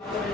द्वारा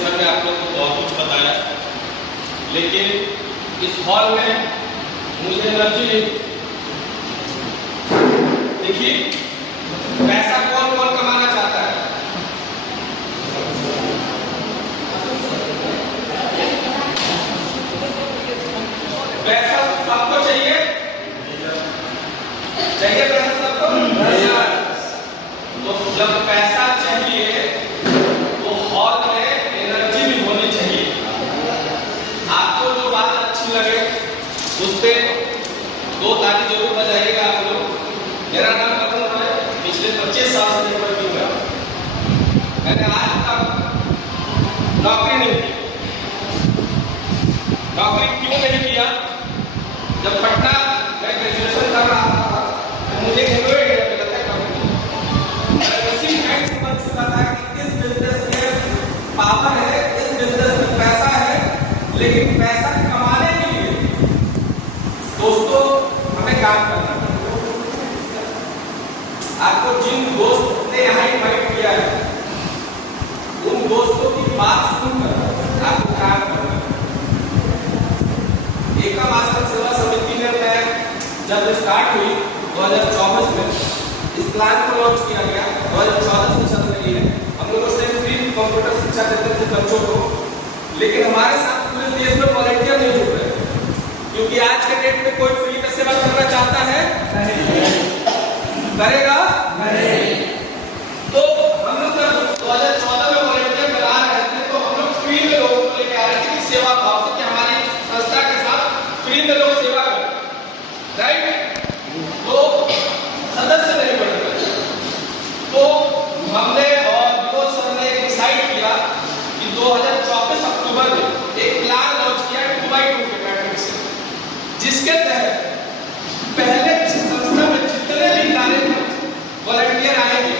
सर ने आप लोग को बहुत कुछ बताया, लेकिन इस हॉल में मुझे एनर्जी नहीं। देखिए, पैसा कौन कौन कमाना चाहता है? पैसा सबको चाहिए, चाहिए पैसा सबको। तो जब पैसा चाहिए तो हॉल में एनर्जी भी होनी चाहिए। आपको जो बात अच्छी लगे उस पे 2 ताली जरूर बजाइएगा आप लोग। मेरा नाम करुण है, पिछले 25 साल से नेटवर्किंग में मैंने आज तक नौकरी नहीं की। नौकरी क्यों नहीं किया? जब पटना में ग्रेजुएशन कर रहा था तो मुझे एम्प्लॉय मिला था कंपनी। मैं उसी टाइम समझ चुका था कि इस बिजनेस में पावर है, इस बिजनेस में पैसा है, लेकिन पैसा कमाने के लिए दोस्तों हमें काम करना है। आपको जिन दोस्त ने यहाँ इन्वाइट किया है उन दोस्तों की बात सुनकर आपको काम करना है। एकम आश्रम सेवा समिति में मैं जब स्टार्ट हुई 2024 में इस प्लान को लॉन्च किया गया। 2014 से चल रही है। हम लोग उस टाइम फ्री कंप्यूटर शिक्षा देते थे बच्चों को, लेकिन हमारे साथ पूरे देश में वॉलंटियर नहीं जुड़ रहे, क्योंकि आज के डेट में कोई फ्री में सेवा करना चाहता है? नहीं। करेगा? नहीं। तो हम लोग जब 2014 में वॉलंटियर बना रहे थे तो हम लोग फ्री में लोगों को लेके आ रहे थे कि सेवा भाव से कि हमारी संस्था के साथ फ्री में लोग सेवा करें, राइट? तो सदस्य नहीं बन रहे, तो हमने और विनोद सर ने डिसाइड किया कि 2024 अक्टूबर में एक प्लान लॉन्च किया 2x2 के पैटर्न से, जिसके तहत पहले इस संस्था में जितने भी कार्यरत वॉलंटियर आएंगे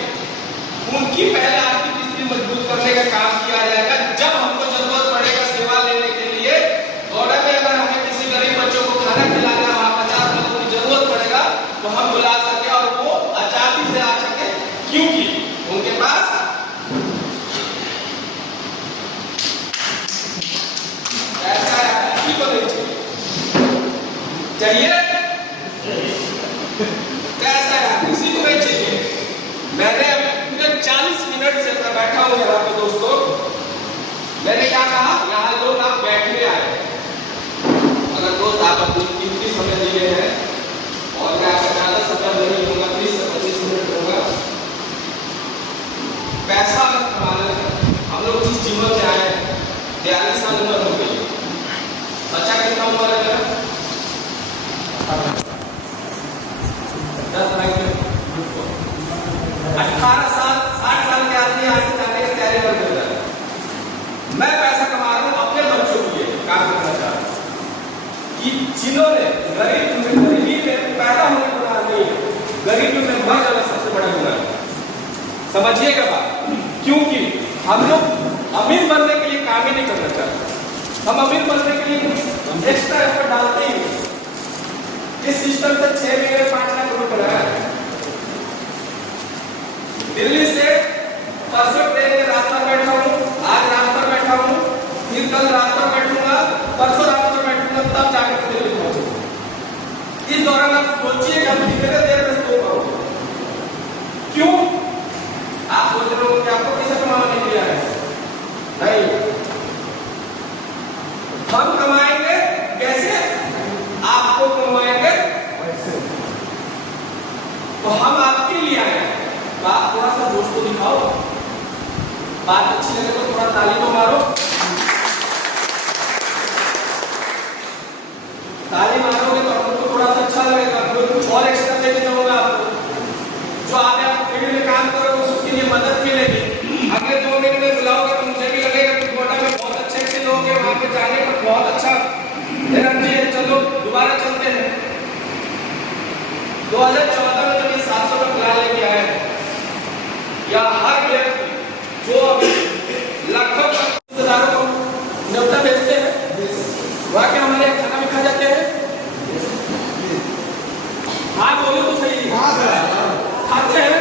उनकी पहले आर्थिक स्थिति मजबूत करने का काम किया जाएगा। जब हमको जरूरत पड़ेगा सेवा लेने के लिए, दौड़े में अगर हमें किसी गरीब बच्चों को खाना खिलाना, वहां 50 लोगों की जरूरत पड़ेगा तो हम बुला सके और वो आजादी से आ सके, क्योंकि उनके पास पैसा है। किसी को नहीं चाहिए, पैसा है, किसी को नहीं चाहिए। मैंने पूरे 40 मिनट से मैं बैठा हूं यहाँ पे दोस्तों। मैंने क्या कहा, यहाँ लोग आप बैठने आए, अगर दोस्त आप अपनी कीमती समय दिए हैं और मैं आपका ज्यादा समय नहीं लूंगा, 30 से 25 मिनट होगा। पैसा कमाने हम लोग जिस जीवन में आए 42 साल उम्र हो गई। बच्चा कितना उम्र है मेरा? 10 मई में 18 साल 60 साल के आदमी आज से जाने की तैयारी कर रहे हैं। मैं पैसा कमा रहा हूँ अपने बच्चों के लिए, काम करना चाह रहा हूँ कि जिन्होंने गरीबी में पैदा होने का गुनाह नहीं है, गरीबी में मर जाना सबसे बड़ा गुनाह है। समझिएगा बात, क्योंकि हम लोग अमीर बनने के लिए काम ही नहीं करना चाहते। हम अमीर बनने के लिए कुछ एक्स्ट्रा एफर्ट डालते ही नहीं। इस सिस्टम से 6 महीने में 5 लाख रुपए बनाया है। दिल्ली से परसों ट्रेन में रात पर बैठा हूँ, आज रात पर बैठा हूँ, फिर कल रात पर बैठूंगा, परसों रात पर बैठूंगा, तब जाकर दिल्ली पहुंचूंगा। इस दौरान आप सोचिएगा कितने देर में सो पाऊंगा। क्यों? आप सोच रहे हो कि आपको पैसा कमाना नहीं दिया है? नहीं, हम कमाएंगे कैसे? आपको कमाएंगे ताली तो मारो, ताली मारोगे तो हमको थोड़ा सा अच्छा लगेगा। मैं कुछ और एक्स्ट्रा लेके जाऊंगा आपको, जो आगे आप फील्ड में काम करोगे उसके लिए मदद मिलेगी। अगले 2 महीने में बुलाओगे तो मुझे भी लगेगा कि कोटा में बहुत अच्छे अच्छे लोग हैं, वहाँ पे जाने पर बहुत अच्छा एनर्जी है। चलो दोबारा चलते हैं। 2014 में जब ये 700 का प्लान लेके आए, या हर व्यक्ति जो अभी लगभग रिश्तेदारों को न्योता भेजते हैं, वहाँ के हमारे खाना भी खा जाते हैं। हाँ बोलो तो सही, खाते हैं,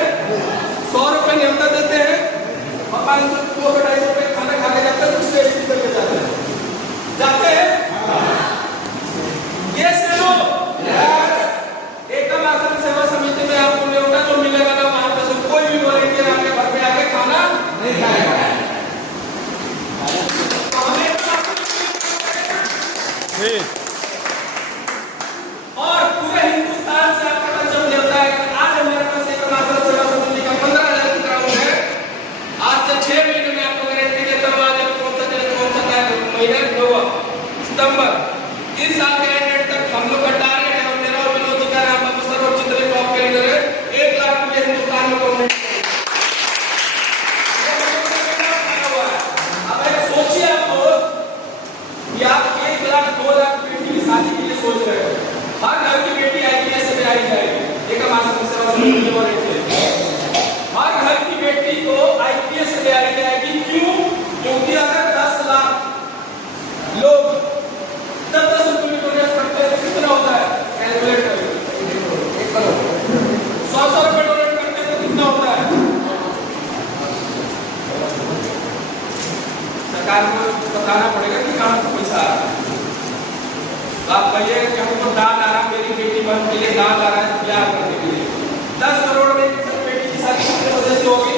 100 रुपये न्योता देते हैं और 500 200-250 रुपये खाना खा के जाते हैं, कुछ टेस्ट करके जाते हैं। ये सेवा एकम आश्रम सेवा समिति में आपको न्योता जो मिलेगा ना, वहाँ पे से कोई भी वॉलंटियर आपके घर पे आके खाना नहीं खाएगा। और पूरे हिंदुस्तान से आपका जब न्योता है, आज हमारे पास एकम आश्रम सेवा समिति का 15,000 की ग्राउंड है। आज से 6 महीने में आपको गारंटी देता हूँ। आज कौन सा महीना, सितंबर, इस साल के एंड तक हम लोग का टारगेट है, मेरा और विनोद जी का नाम प्रोफेसर और चित्र टॉप के लीडर है, 1 लाख रुपये हिंदुस्तान में गवर्नमेंट। अब एक सोचिए आप दोस्त कि आप 1 लाख 2 लाख बेटी की शादी के लिए सोच रहे हो। हर घर की बेटी IPS में आई जाएगी, एकम आश्रम सेवा समिति की वजह से। हर घर की बेटी को IPS में आई जाएगी। क्यों? क्योंकि अगर 10 लाख लोग 10 रुपये डोनेट करते हैं तो कितना होता है, कैलकुलेट करो, 1 करोड़। 100 रुपये डोनेट करते हैं तो कितना होता है? सरकार को बताना पड़ेगा कि कहाँ से पैसा आ रहा है। आप कहिए कि हमको दान आ रहा है, मेरी बेटी बहन के लिए दान आ रहा है ब्याह करने के लिए। 10 करोड़ में बेटी की शादी कितने वजह से होगी?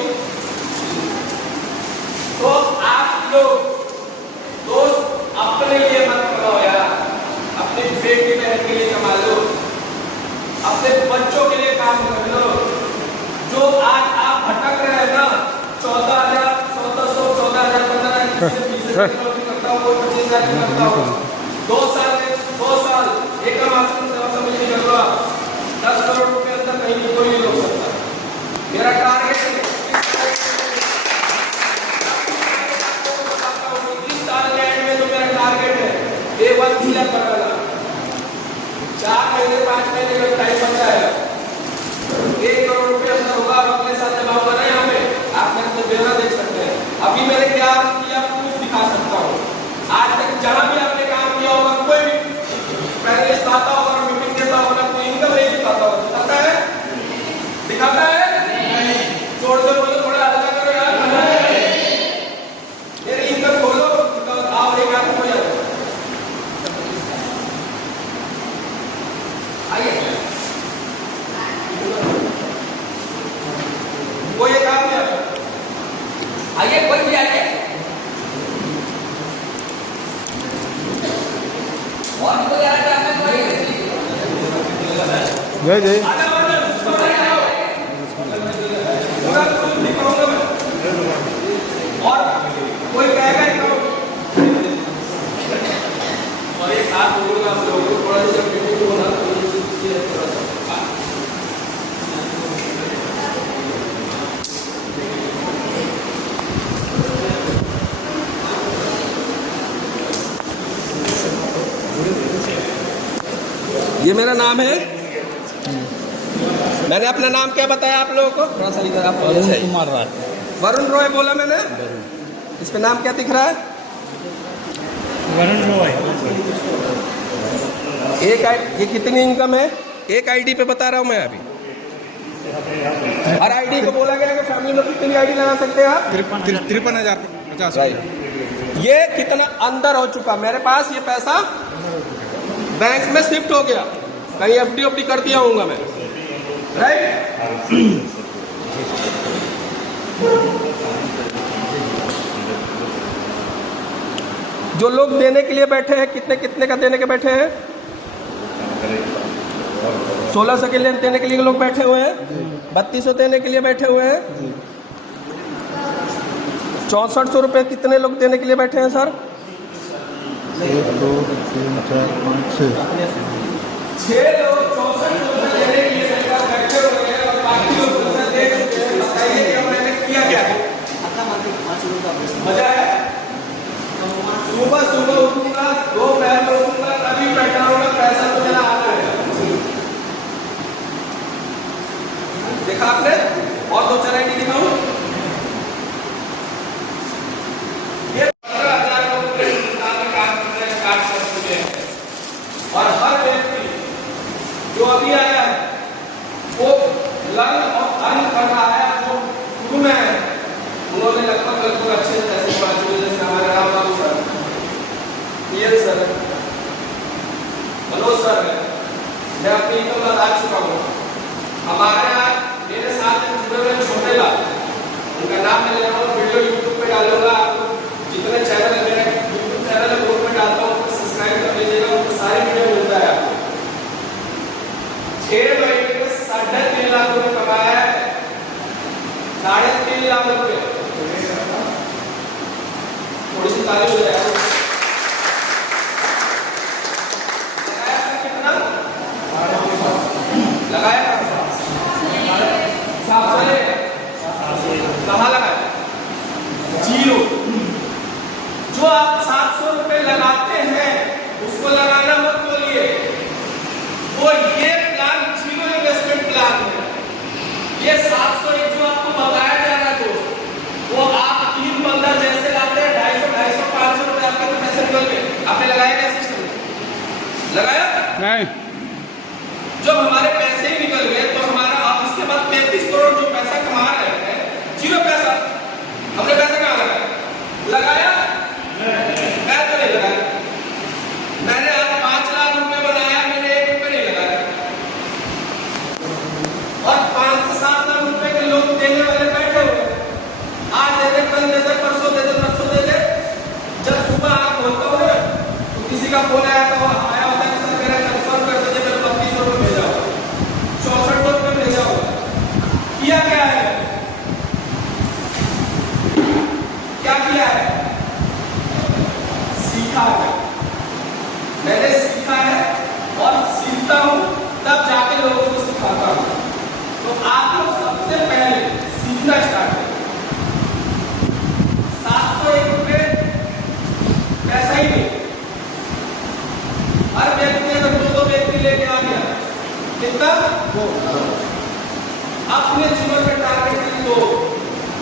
तो आप लोग दोस्त अपने लिए मत कमाओ यार, अपने बेटी बहन के लिए कमा लो, अपने बच्चों के लिए काम कर लो। जो आज आप भटक रहे हैं ना, 14,000 1400 14,000 15,000 करता हो, 25,000 करता हो, 2 साल एकम आश्रम सेवा समिति कर लो। 10 करोड़ रुपए अंदर कहीं भी कोई नहीं रोक सकता। मेरा टारगेट है A1 क्लियर करवाना। 4 महीने 5 महीने का टाइम बचा है। 1 करोड़ रुपए अंदर होगा। अपने साथ जमा हुआ ना, यहाँ पे आप मेरे को ब्यौरा देख सकते हैं। अभी मैंने क्या किया प्रूफ दिखा सकता हूँ। आज तक जहाँ भी आपने काम किया होगा, कोई भी पैनलिस्ट आता होगा, मीटिंग देता होगा, कोई इनकम नहीं दिखाता होगा, दिखाता है? दिखाता है? छोड़ दो, बोलो थोड़ा अलग करो यार। मेरी इनकम खोलो, आओ एक आदमी हो जाओ। कोई एक काम नहीं आता, आइए कोई भी आइए। और कोई आ रहा है? जय जय और कोई कहेगा और एक हाथ बोलूंगा आप लोगों को थोड़ा सा मीटिंग को ना ये मेरा नाम है। मैंने अपना नाम क्या बताया आप लोगों को? थोड़ा सा इधर आप वरुण कुमार राय। वरुण रॉय बोला मैंने। इस पे नाम क्या दिख रहा है? वरुण रॉय। ये कितनी इनकम है? एक आईडी पे बता रहा हूँ मैं अभी। हर आईडी को बोला गया कि फैमिली में कितनी आईडी लगा सकते हैं आप? 53,050। ये कितना अंदर हो चुका मेरे पास, ये पैसा बैंक में शिफ्ट हो गया, कहीं FD कर दिया होऊंगा मैं, राइट? जो लोग देने के लिए बैठे हैं, कितने कितने का देने के बैठे हैं? 1600 के लिए देने के लिए लोग बैठे हुए हैं, 3200 देने के लिए बैठे हुए हैं, 6400 रुपये कितने लोग देने के लिए बैठे हैं सर? 1 2 3 4 5 6 6 लोग 6400 रुपये देने के लिए बैठे हुए हैं और बाकी लोग पैसा दे चुके हैं। बताइए कि हमने किया क्या है? मजा है? सुबह सुबह उठूंगा, 2 पैर में उठूंगा, तभी बैठा होगा, पैसा तो मेरा आना है। देखा आपने? और 2 चार आईडी दिखाऊं? ये 15,000 लोग पूरे हिंदुस्तान में काम कर रहे हैं, कार्ड कर चुके हैं। और हर व्यक्ति जो अभी आया है वो लर्न और अर्न कर रहा है। जो शुरू में है उन्होंने लगभग अच्छे पैसे कमा चुके, जैसे हमारे Ram Babu sir, PL sir, Manoj sir है। मैं अपनी इनकम बता चुका हूँ। हमारे यहाँ मेरे साथ जुड़े हुए छोटे लाल, उनका नाम मैं ले रहा हूँ, वीडियो यूट्यूब पे डालूंगा। आपको जितने चैनल मेरे यूट्यूब चैनल ग्रुप में डालता हूँ उसको सब्सक्राइब कर लीजिएगा, उनको सारी वीडियो मिलता है आपको। 6 महीने में 3.5 लाख रुपये कमाया है। 3.5 लाख रुपये। थोड़ी सी तारीफ हो जाए। कितना लगाया? कहाँ लगाया? 0। जो आप 700 रुपये लगाते हैं उसको लगाना मत बोलिए। वो ये प्लान 0 इन्वेस्टमेंट प्लान है। ये 701 जो आपको बताया जा रहा है दोस्त, वो आप 3 बंदा जैसे लाते हैं 250, 500 रुपये आपके तो पैसे निकल गए। आपने लगाया क्या सिस्टम? लगाया नहीं। जब हमारे पैसे ही निकल गए तो हमारा अब इसके बाद 33 करोड़ जो पैसा कमा रहे हैं, 0 पैसा। हमने पैसा कहाँ लगाया? लगाया? मैं तो नहीं लगाया। मैंने आज 5 लाख रुपए बनाया, मैंने 1 रुपये नहीं लगाया। और 5 से 7 लाख रुपए के लोग देने वाले बैठे हुए, आज दे दे, कल दे दे, परसों दे दे, परसों दे दे। जब सुबह आप बोलते हो तो किसी का फोन आया तो आया होता है, सर मेरा कंफर्म कर दीजिए, मेरे 3200 रुपये भेजा हो, 6400 रुपये भेजा हो। किया क्या है? क्या किया है? सीखा है। मैंने सीखा है और सीखता हूं, तब जाके लोगों को सिखाता हूं। तो आप लोग सबसे पहले सीखना स्टार्ट करें। 701 रुपये पैसा ही नहीं। हर व्यक्ति अगर 2 व्यक्ति लेके आ गया, कितना? अपने जीवन में टारगेट दो,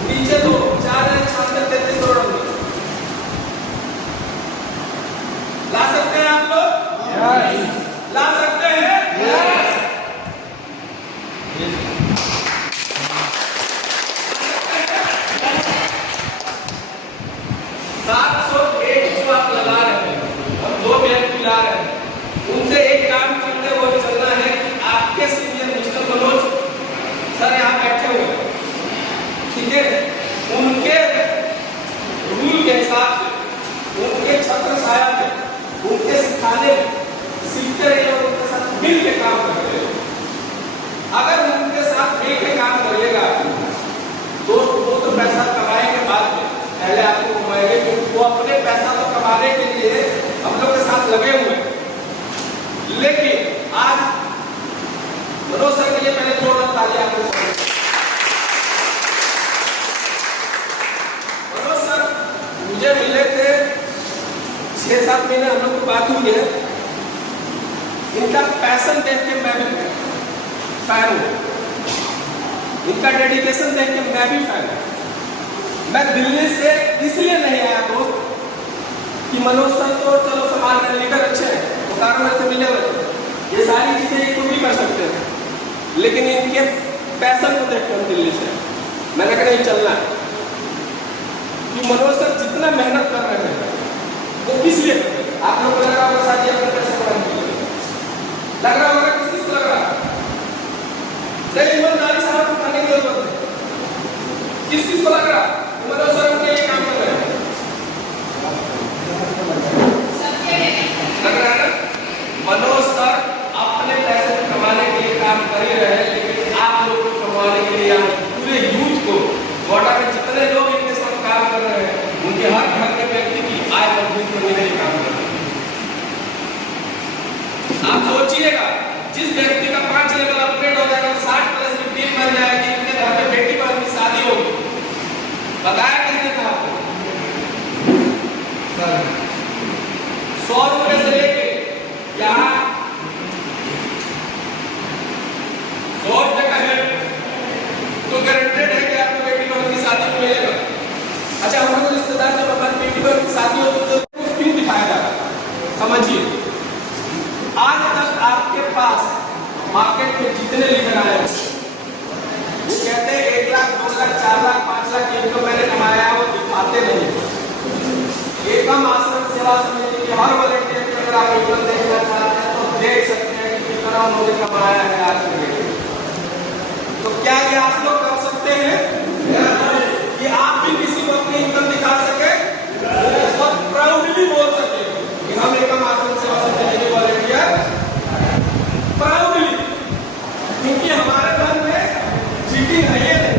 नीचे दो, 4,633 करोड़ ला सकते हैं आप लोग? ला सकते हैं? 701 जो आप लगा रहे हैं और 2 व्यक्ति ला रहे हैं, उनसे एक काम करते हुए चलना है कि आपके सीनियर मिस्टर मनोज सर यहाँ बैठे हुए हैं, ठीक है? उनके रूल के हिसाब से, उनके छत्र छाया में, उनके सिखाने में सीखते रहिए और उनके साथ मिल के काम करते रहिए। अगर उनके साथ मिल के काम करिएगा दोस्त, वो तो पैसा कमाएंगे बाद में, पहले आपको कमाएंगे, क्योंकि वो अपने पैसा तो कमाने के लिए हम लोग के साथ लगे हुए हैं। लेकिन आज मनोज सर के लिए पहले जोरदार तालियां आपको। मनोज सर मुझे मिले थे 6-7 महीने, हम लोग को बात हुई है। इनका पैशन देख के मैं भी फैन हूँ, इनका डेडिकेशन देख के मैं भी फैन हूँ। मैं दिल्ली से इसलिए नहीं आया दोस्त कि मनोज सर तो चलो समान है, लीडर अच्छे हैं, वो कारण से मिले हुए थे, ये सारी चीजें ये खुद भी कर सकते हैं, लेकिन इनके पैशन को देख कर दिल्ली से मैंने कहा नहीं चलना है। कि मनोज सर जितना मेहनत कर रहे हैं वो किस लिए कर रहे हैं? आप लोग को लग रहा होगा शायद अपने पैसे कमाने के लिए, लग रहा होगा किस चीज को लग रहा है? नहीं, ईमानदारी से आपको करने की जरूरत है। किस चीज को लग रहा है? मनोज सर उनके लिए काम कर रहे हैं, लग रहा है ना? मनोज सर अपने पैसे कमाने के लिए काम कर ही रहे हैं, लेकिन आप लोग को कमाने के लिए पूरे यूथ को, बॉर्डर में जितने लोग इनके साथ काम कर रहे हैं जिस व्यक्ति का 5 लेवल अपग्रेड हो जाएगा 60 प्लस 15 बन जाएगी, इनके घर में बेटी बहन की शादी होगी। बताया किसने था आपको? 100 रुपए से लेके यहाँ 100 रुपए का है तो गारंटेड है कि आपको बेटी बहन की शादी में मिलेगा। अच्छा, हमारे रिश्तेदार जब हमारी बेटी बहन की शादी होती है तो क्यों दिखाया जा रहा है? समझिए, आज तक आपके पास मार्केट में जितने लीडर आए वो कहते हैं 1 लाख 2 लाख 4 लाख 5 लाख इनकम मैंने कमाया है, वो दिखाते नहीं। एकम आश्रम सेवा समिति के हर वॉलंटियर की अगर आप इनकम देखना चाहते हैं तो देख सकते हैं कि कितना उन्होंने कमाया है आज के डेट। तो क्या ये आप लोग कर सकते हैं कि आप भी किसी को अपनी इनकम दिखा सके और प्राउडली बोल सके कि हम एकम आश्रम सेवा समिति के वॉलंटियर प्राउडली, क्योंकि हमारे मन में चीटिंग है ये नहीं,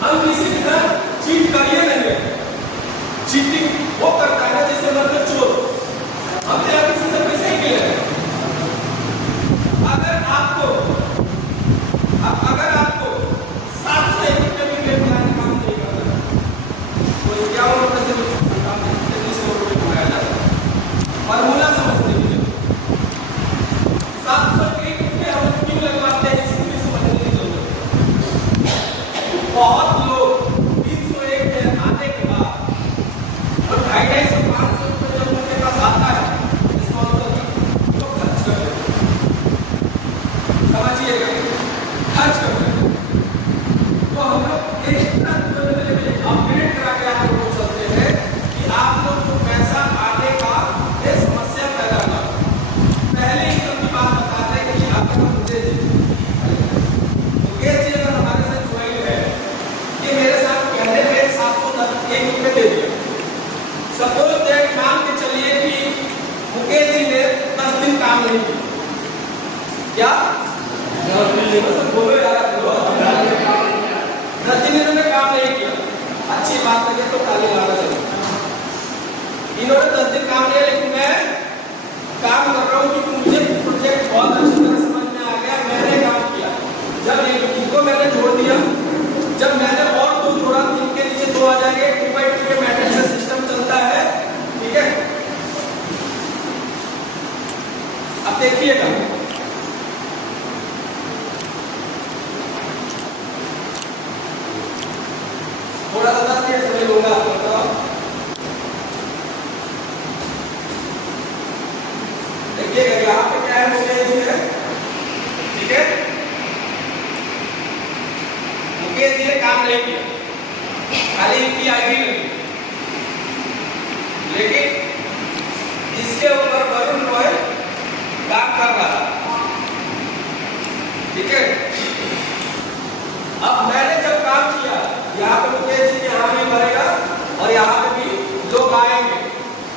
हम किसी के साथ चीट करिए नहीं। चीटिंग वो करता है जिससे मतलब चोर, हम तेरा किसी से पैसे ही मिले। अगर आपको 701 रुपये भी क्लेम कराने काम नहीं करना तो क्या मतलब से काम नहीं 300 रुपये कमाया जाता है। फॉर्मूला समझने के लिए 701 रुपये हम क्यों लगवाते हैं इसकी भी समझने की जरूरत है। बहुत लोग 301 पे आने के बाद और 250 500 रुपये जब उनके पास आता है स्पॉन्सर तो खर्च कर देते हैं। समझिएगा, खर्च कर देते हैं। तो हम लोग एक्स्ट्रा अपग्रेड करा के आप लोग चलते हैं कि आप लोग को पैसा आने का ये समस्या पैदा ना हो। पहले ही अपनी बात बता रहे हैं कि आपका मुकेश जी अगर हमारे साथ ज्वाइन है कि मेरे साथ पहले पे 710 रुपये दे दिया। सपोज दैट मान के चलिए कि मुकेश जी ने 10 दिन काम नहीं किया, क्या बोलो यार, 10 दिन इन्होंने काम नहीं किया, अच्छी बात है तो ताली लगाना चाहिए। इन्होंने 10 दिन काम नहीं, लेकिन मैं काम कर रहा हूँ क्योंकि मुझे प्रोजेक्ट बहुत अच्छी तरह समझ में आ गया, मैंने काम किया। जब इनको मैंने जोड़ दिया, जब मैंने और 2 जोड़ा, 3 के नीचे 2 आ जाएंगे, 2x2 के मैट्रिक्स से सिस्टम चलता है, ठीक है। अब देखिएगा, थोड़ा सा 10 मिनट समय लूंगा आपको। देखिएगा यहाँ पे क्या है, मुकेश जी है, ठीक है। मुकेश जी ने काम नहीं किया, खाली इनकी आईडी लगी, लेकिन इसके ऊपर वरुण रॉय काम कर रहा था, ठीक है। अब मैंने जब काम किया, यहाँ पे मुकेश जी यहाँ भी भरेगा और यहाँ पे भी लोग आएंगे।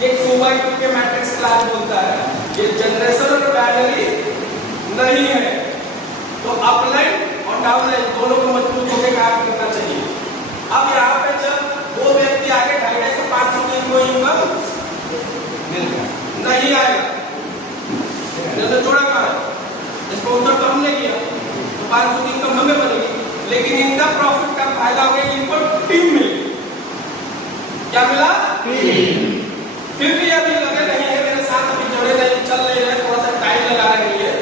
ये 2x2 के मैट्रिक्स क्लास बोलता है, ये जनरेशन और बाइनरी नहीं है, तो अपलाइन और डाउनलाइन दोनों को मजबूत होकर काम करना चाहिए। अब यहाँ पे जब 2 व्यक्ति आगे 250 से 500 की कोई इनकम नहीं आएगा, तो जोड़ा कहाँ है, स्पॉन्सर तो हमने किया तो 500 की इनकम हमें बनेगी, लेकिन इनका प्रॉफिट का फायदा हो गया, इनको टीम मिली। क्या मिला? फिर भी अभी लगे नहीं है मेरे साथ, अभी जुड़े नहीं, चल नहीं रहे, थोड़ा सा टाइम लगा रहे हैं।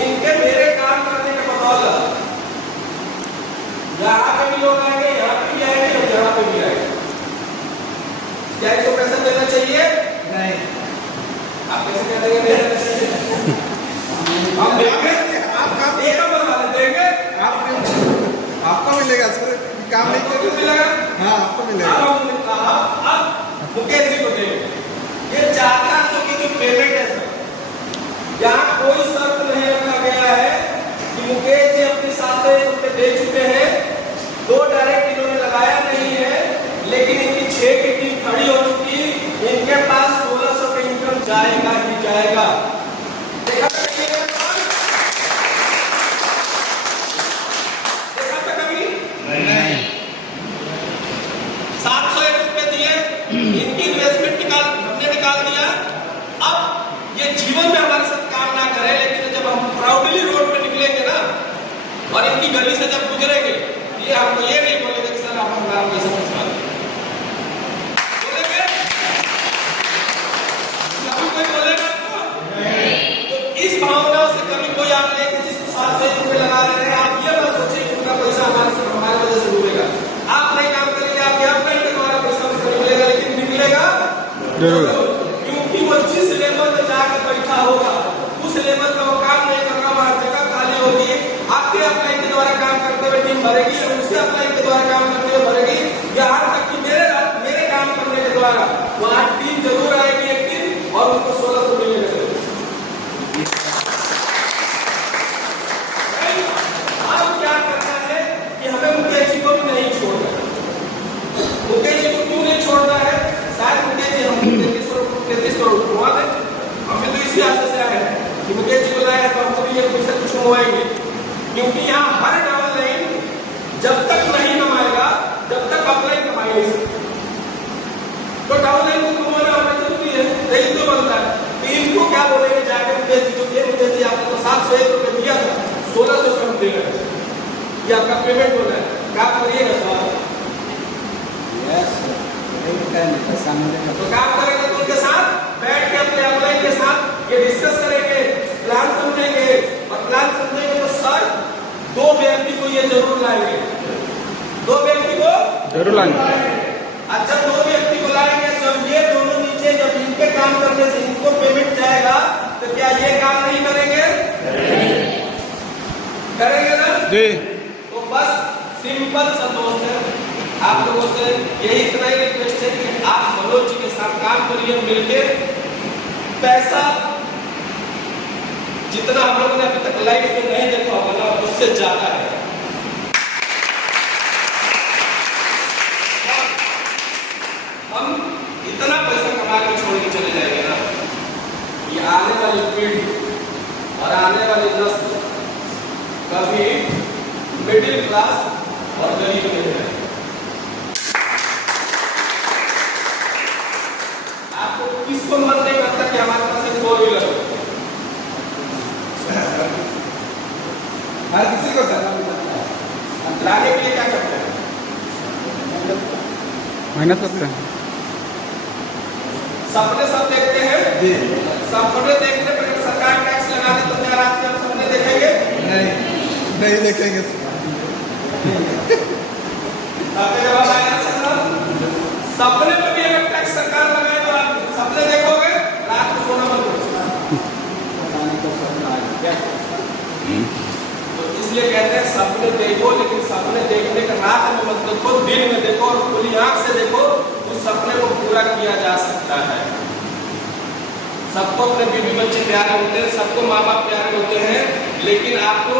इनके मेरे काम करने के बदौलत यहाँ पे भी लोग आएंगे, यहाँ पे भी आएंगे और यहाँ पे भी आएंगे। क्या इसको पैसा देना चाहिए? नहीं। आप कैसे कह देंगे? हम देंगे, आप एक नंबर देंगे, आपको मिलेगा सर, काम नहीं आपको मिलेगा। हाँ, आपको मिलेगा। अब मुकेश जी को देंगे, ये 400 की जो पेमेंट है सर, यहाँ कोई शर्त नहीं रखा गया है कि मुकेश जी अपने 700 रुपये दे चुके हैं, 2 डायरेक्ट इन्होंने लगाया नहीं है, लेकिन इनकी 6 की टीम खड़ी हो चुकी, इनके पास 1600 का इनकम जाएगा ही जाएगा। देखा था कभी? नहीं। 701 रुपये दिए, इनकी इन्वेस्टमेंट हमने निकाल दिया। अब ये जीवन में हमारे साथ काम और इनकी गली से जब गुजरेंगे ये हमको ये नहीं बोलेंगे कि सर आप हमारा पैसा फंसवा दें, बोलेंगे? कभी कोई बोलेगा आपको? तो इस भावना से कभी कोई आप लेके जिस साथ से रुपये लगा रहे हैं, आप ये मत सोचिए कि उनका पैसा हमारे वजह से डूबेगा। आप नहीं काम करेंगे, आपके अपने के द्वारा पैसा निकलेगा, लेकिन निकलेगा जरूर, क्योंकि वो जिस लेवल में जाकर बैठा होगा उस लेवल का वो काम नहीं कर रहा, वहाँ जगह खाली होगी, आपके अपलाइन के द्वारा काम करते हुए टीम भरेगी, उसके अपलाइन के द्वारा काम करते हुए भरेगी, यहाँ तक कि मेरे काम करने के द्वारा वहाँ टीम जरूर आएगी एक दिन और उनको 1600 मिलेगा। अब क्या करना है कि हमें मुकेश जी को भी नहीं छोड़ना है। मुकेश जी को क्यों नहीं छोड़ना है? शायद मुकेश जी हम 33 करोड़ घुमा दें, हमें तो इसी आशा से आए हैं कि मुकेश जी को लाया है तो हमको भी ये कुछ घुमाएंगे, क्योंकि यहाँ हर डबल लाइन जब तक नहीं कमाएगा जब तक अपलाइन कमाई नहीं सकता, तो डबल लाइन को घुमाना हमें जरूरी है, यही तो बनता है। तो इनको क्या बोलेंगे जाके मुकेश जी को, मुकेश जी आपने तो 701 रुपये दिया था, 1600 कम दे रहे हैं, ये आपका पेमेंट हो रहा है, क्या करिएगा सवाल? तो काम करेंगे तो उनके साथ बैठ के अपने अपलाइन के साथ ये डिस्कस करेंगे, प्लान समझेंगे, और प्लान समझेंगे तो सर 2 व्यक्ति को ये जरूर लाएंगे, 2 व्यक्ति को जरूर लाएंगे। अच्छा 2 व्यक्ति को लाएंगे, जब ये दोनों नीचे जब इनके काम करने से इनको पेमेंट जाएगा तो क्या ये काम नहीं करेंगे? करेंगे ना जी। तो बस सिंपल सा दोस्त है, आप लोगों से यही इतना ही रिक्वेस्ट है कि आप मनोज जी के साथ काम करिए मिलके, पैसा जितना हम लोगों ने अभी तक लाइफ में नहीं देखा होगा ना उससे ज्यादा है। हम इतना पैसा कमा के छोड़ के चले जाएंगे ना, ये आने वाली पीढ़ी और आने वाली नस्ल कभी मिडिल क्लास और गरीब नहीं रहेगी। आपको किसको मन नहीं करता कि हमारे पास एक 4 व्हीलर हो? हर किसी को सर लाने के लिए क्या करते हैं? मेहनत करते हैं। सपने सब देखते हैं जी, सपने देखने पर सरकार टैक्स लगा दे तो क्या रात में हम सपने देखेंगे? नहीं देखेंगे। आपके जवाब आया ना सर? सपने में भी अगर टैक्स सरकार लगाए तो आप सपने देखोगे, रात को सोना बंद करो। तो इसलिए कहते हैं सपने देखो, लेकिन सपने देखने का रात में मत देखो, दिन में देखो और खुली आंख से देखो, उस सपने को पूरा किया जा सकता है। सबको अपने बीवी बच्चे प्यारे होते हैं, सबको माँ बाप प्यारे होते हैं, लेकिन आपको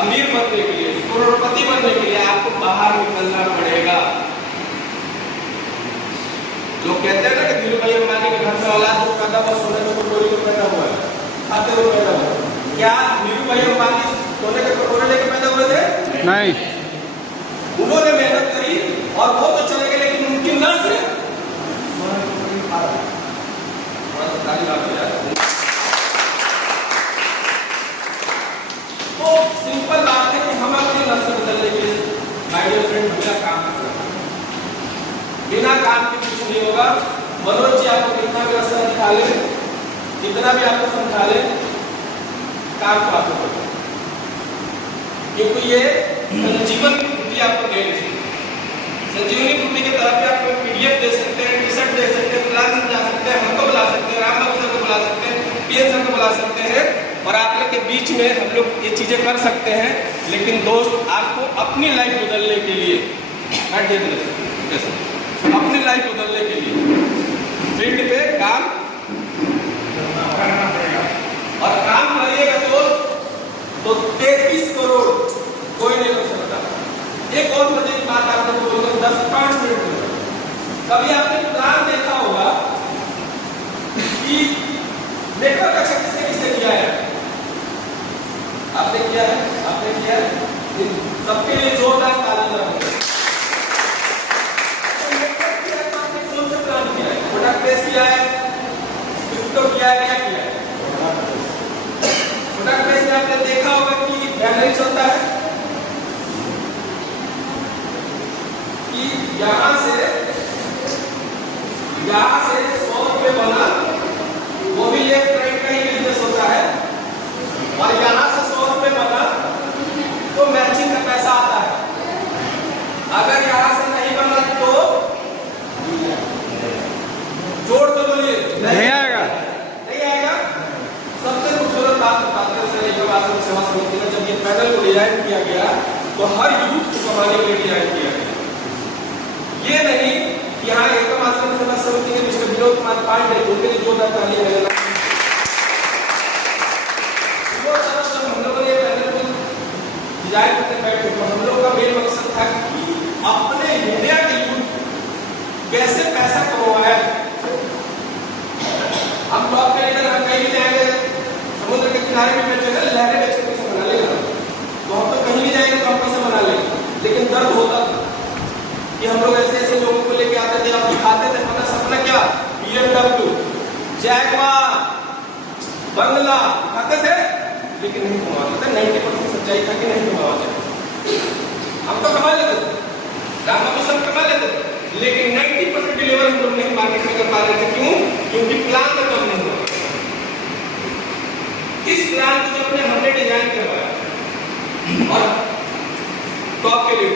अमीर बनने के लिए, करोड़पति बनने के लिए आपको बाहर निकलना पड़ेगा। लोग कहते हैं ना कि धीरू भाई अंबानी के घर में औलाद जो पैदा हुआ सोने के कटोरी में पैदा हुआ है, खाते हुए पैदा हुआ। क्या धीरू भाई अंबानी सोने के कटोरे लेके पैदा हुए थे? नहीं, उन्होंने मेहनत करी और वो तो चले गए, लेकिन उनकी नस्ल तो सिंपल बात है कि हम अपनी नस्ल बदलने के लिए माय डियर फ्रेंड बिना काम करते हैं, बिना काम के कुछ नहीं होगा। मनोज जी आपको कितना भी असर दिखा ले, कितना भी आपको समझा ले, काम को आपको करना, क्योंकि ये संजीवन कुटी आपको दे नहीं सकती। संजीवनी कुटी के तरफ पे आपको पीडीएफ दे सकते हैं, टी-शर्ट दे सकते हैं, प्लान समझा सकते हैं, हमको बुला सकते हैं, राम बाबू सर को बुला सकते हैं, पीएन सर को बुला सकते हैं, और आप लोग के बीच में हम लोग ये चीजें कर सकते हैं। लेकिन दोस्त आपको अपनी लाइफ बदलने के लिए अपनी लाइफ बदलने के लिए फील्ड पे काम और काम करिएगा दोस्त, तो 33 करोड़ कोई नहीं कर सकता। एक और मजे की बात आपने बोलूंगा 10-5 मिनट में, कभी आपने प्लान देखा होगा कि नेटवर्क कनेक्शन किसने किसने किया है? आपने किया है, आपने किया है, सबके लिए जोरदार ताली बजाओ। नेटवर्क किया है तो आपने कौन सा प्लान किया है? प्रोडक्ट बेस किया है, क्रिप्टो किया है, क्या किया है? प्रोडक्ट बेस में आपने देखा होगा कि बैनर चलता है, यहाँ से 100 रुपये बना, वो भी लेफ्ट राइट का ही बिजनेस होता है, और यहाँ से 100 रुपये बना तो मैचिंग का पैसा आता है। अगर यहाँ से नहीं बना तो जोड़ तो बोलिए नहीं आएगा। नहीं आएगा। सबसे खूबसूरत बात बताते हैं सर, योग आश्रम सेवा समिति ने जब ये पैनल को डिजाइन किया गया तो हर यूथ को कमाने के लिए डिजाइन किया गया। ये नहीं कि यहाँ एकम आश्रम सेवा समिति के मिस्टर विनोद कुमार पांडे, उनके लिए जोरदार तालियां बजाना। हम लोगों ने पैनल को डिजाइन करते बैठे तो हम लोग का मेन मकसद था कि अपने इंडिया के यूथ कैसे पैसा कमाए। हम टॉप पे लेकर हम कहीं भी जाएंगे, समुद्र के किनारे भी बेचेंगे, लहरें बेच के पैसा बना लेगा, तो हम तो कहीं भी जाएंगे तो हम पैसा बना लेंगे। लेकिन दर्द होता था कि हम लोग ऐसे ऐसे लोगों को लेके आते थे, आप दिखाते थे अपना सपना क्या, BMW, जैगवार, बंगला दिखाते थे, लेकिन नहीं कमाते थे। 90% सच्चाई था कि नहीं कमाते। हम तो कमा लेते थे, रामकृष्ण कमा लेते थे, लेकिन 90% डिलीवर हम लोग नहीं मार्केट में कर पा रहे थे। क्यों? क्योंकि प्लान में कम नहीं हुआ। इस प्लान को जब हमने डिजाइन करवाया और टॉप के लिए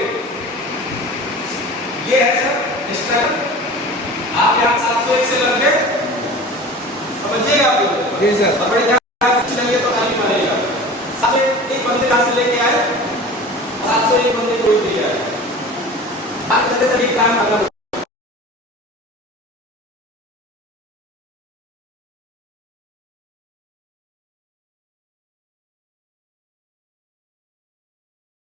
ये है सर स्ट्रगल। आप यहाँ 701 से लग गए, समझिएगा आप लोग। जी सर। बड़े ध्यान से चलिए तो खाली मानेगा। 701 बंदे यहाँ से लेके आए, 701 बंदे कोई नहीं आए। आप जल्दी से काम करना